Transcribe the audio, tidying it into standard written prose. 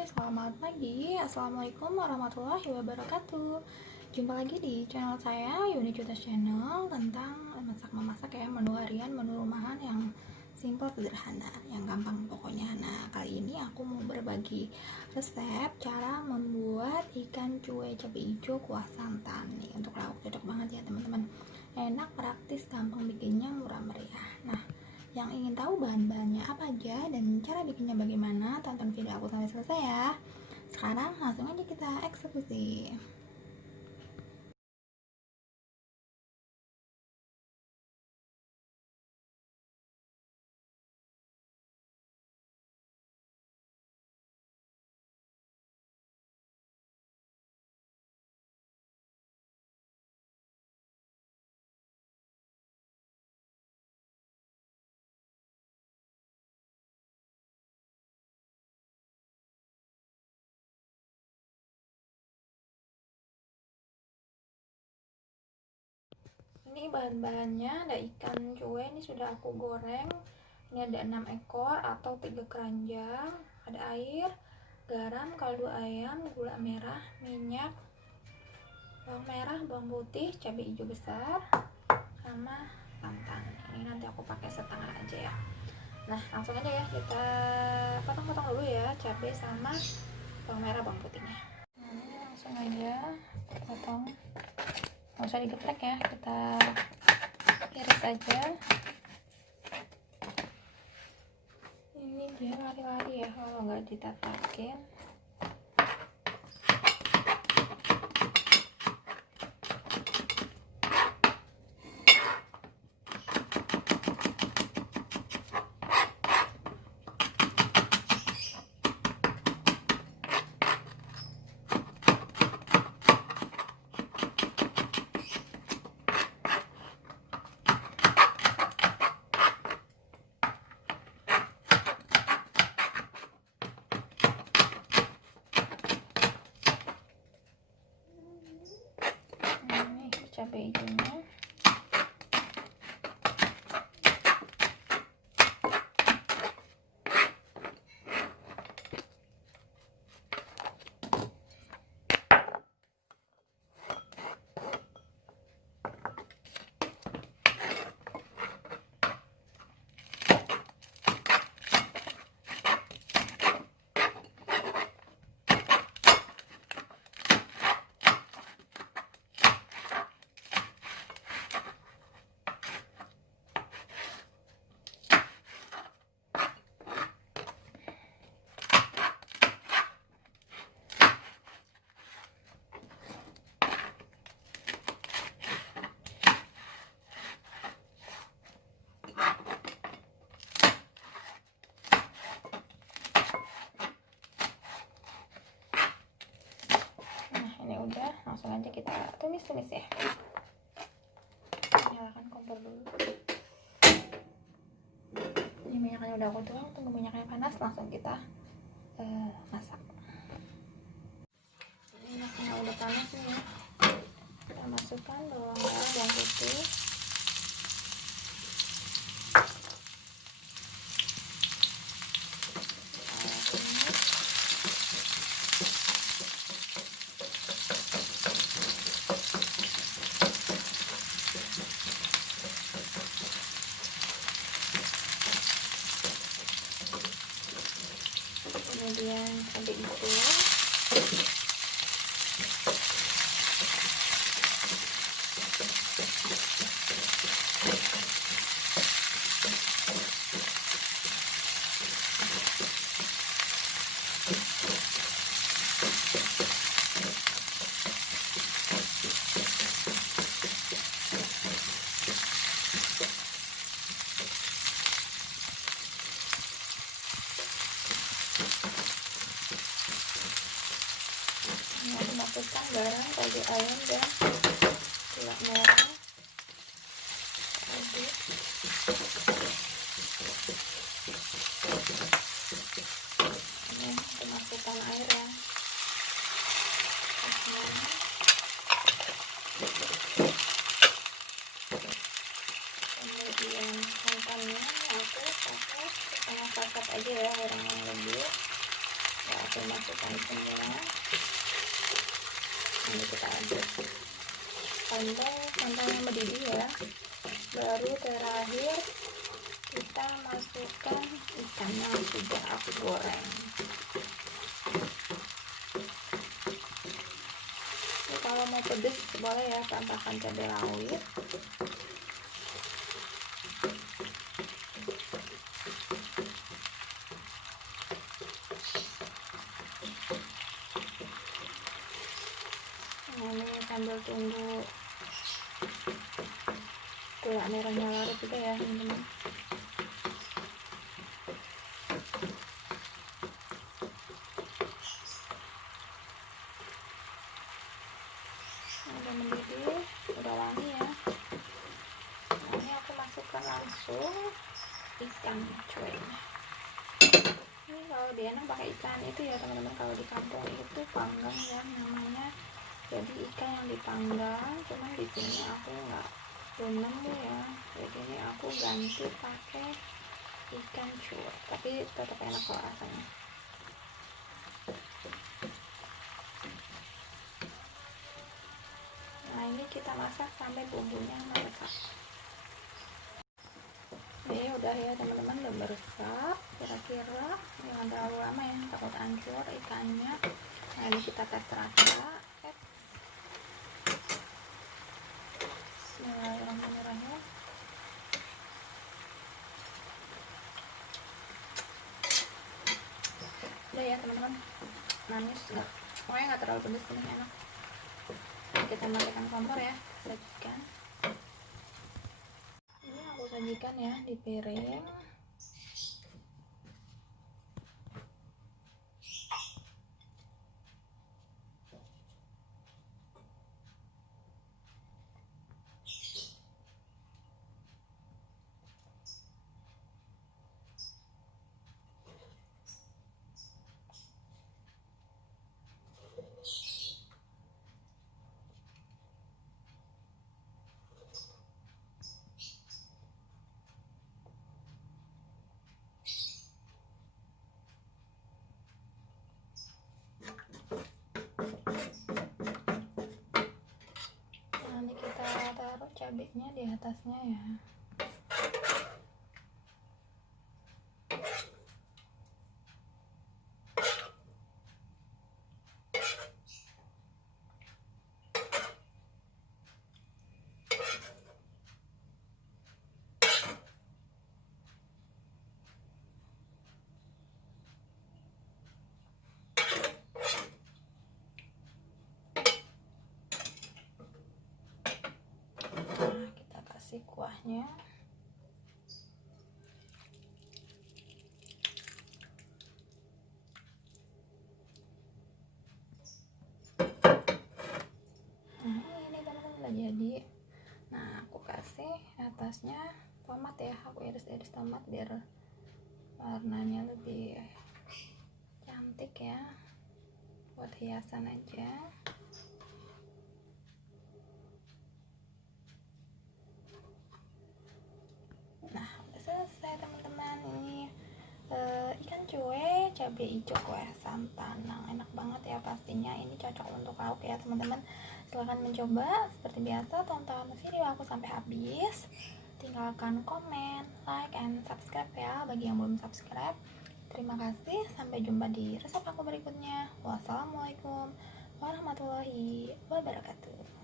Selamat pagi. Assalamualaikum warahmatullahi wabarakatuh. Jumpa lagi di channel saya, Yuni Cuta Channel, tentang masak-memasak ya, menu harian, menu rumahan yang simple, sederhana, yang gampang pokoknya. Nah, kali ini aku mau berbagi resep cara membuat ikan cuek cabai hijau kuah santan nih. Untuk lauk cocok banget ya teman-teman. Enak, praktis, gampang bikinnya, murah meriah. Nah, yang ingin tahu bahan-bahannya apa aja dan cara bikinnya bagaimana, tonton video aku sampai selesai ya. Sekarang langsung aja kita eksekusi. Ini bahan-bahannya, ada ikan cuek, ini sudah aku goreng. Ini ada 6 ekor atau 3 keranjang. Ada air, garam, kaldu ayam, gula merah, minyak, bawang merah, bawang putih, cabai hijau besar, sama santan. Ini nanti aku pakai setengah aja ya. Nah, langsung aja ya, kita potong-potong dulu ya cabai sama bawang merah, bawang putihnya. Nah, ini langsung aja potong, nggak usah digeprek ya, kita iris aja. Ini dia lari-lari ya kalau nggak ditatakin. Cabai hijaunya, udah, langsung aja kita tumis-tumis ya. Nyalakan kompor dulu. Ini minyaknya udah aku tuang, tunggu minyaknya panas, langsung kita masak. Minyaknya udah panas nih ya, kita masukkan bawang merah, bawang putih, kemudian cabai hijau, masukkan garam, kaldu ayam, dan gula merah, aduk. Ini masukkan air ya, kemudian santannya aku pakai setengah paket aja ya, kurang lebih ya, aku masukkan semua. Ini kita aduk sampai santannya mendidih ya. Baru terakhir kita masukkan ikan yang sudah aku goreng. Ini kalau mau pedas boleh ya, tambahkan cabai rawit. Ini sambil tunggu gula merahnya larut juga ya teman-teman. Udah mendidih, udah wangi ya. Nah, ini aku masukkan langsung ikan cueknya. Ini kalau di Enang pakai ikan itu ya teman-teman, kalau di kampung itu panggang ya namanya. Jadi ikan yang dipanggang, cuman di sini aku belum nemu ya. Jadi ini aku ganti pakai ikan cuek, tapi tetap enak kok rasanya. Nah, ini kita masak sampai bumbunya meresap. Ini udah ya teman-teman, udah meresap kira-kira, jangan terlalu lama ya, takut hancur ikannya. Nah, ini kita tes rasa. Bismillahirrahmanirrahim. Udah ya teman-teman, manis nggak, pokoknya nggak terlalu pedas, ini enak. Kita matikan kompor ya, sajikan. Ini aku sajikan ya di piring. Nanti kita taruh cabenya di atasnya ya. Nah, kita kasih kuahnya. Nah, ini teman-teman udah jadi. Nah, aku kasih atasnya tomat ya, aku iris-iris tomat biar warnanya lebih cantik ya, buat hiasan aja. Nah, udah selesai teman-teman. Ini ikan cuek cabai hijau kue santan. Nah, enak banget ya pastinya. Ini cocok untuk lauk ya teman-teman. Silahkan mencoba. Seperti biasa, tonton video aku sampai habis. Tinggalkan komen, like, and subscribe ya bagi yang belum subscribe. Terima kasih. Sampai jumpa di resep aku berikutnya. Wassalamualaikum warahmatullahi wabarakatuh.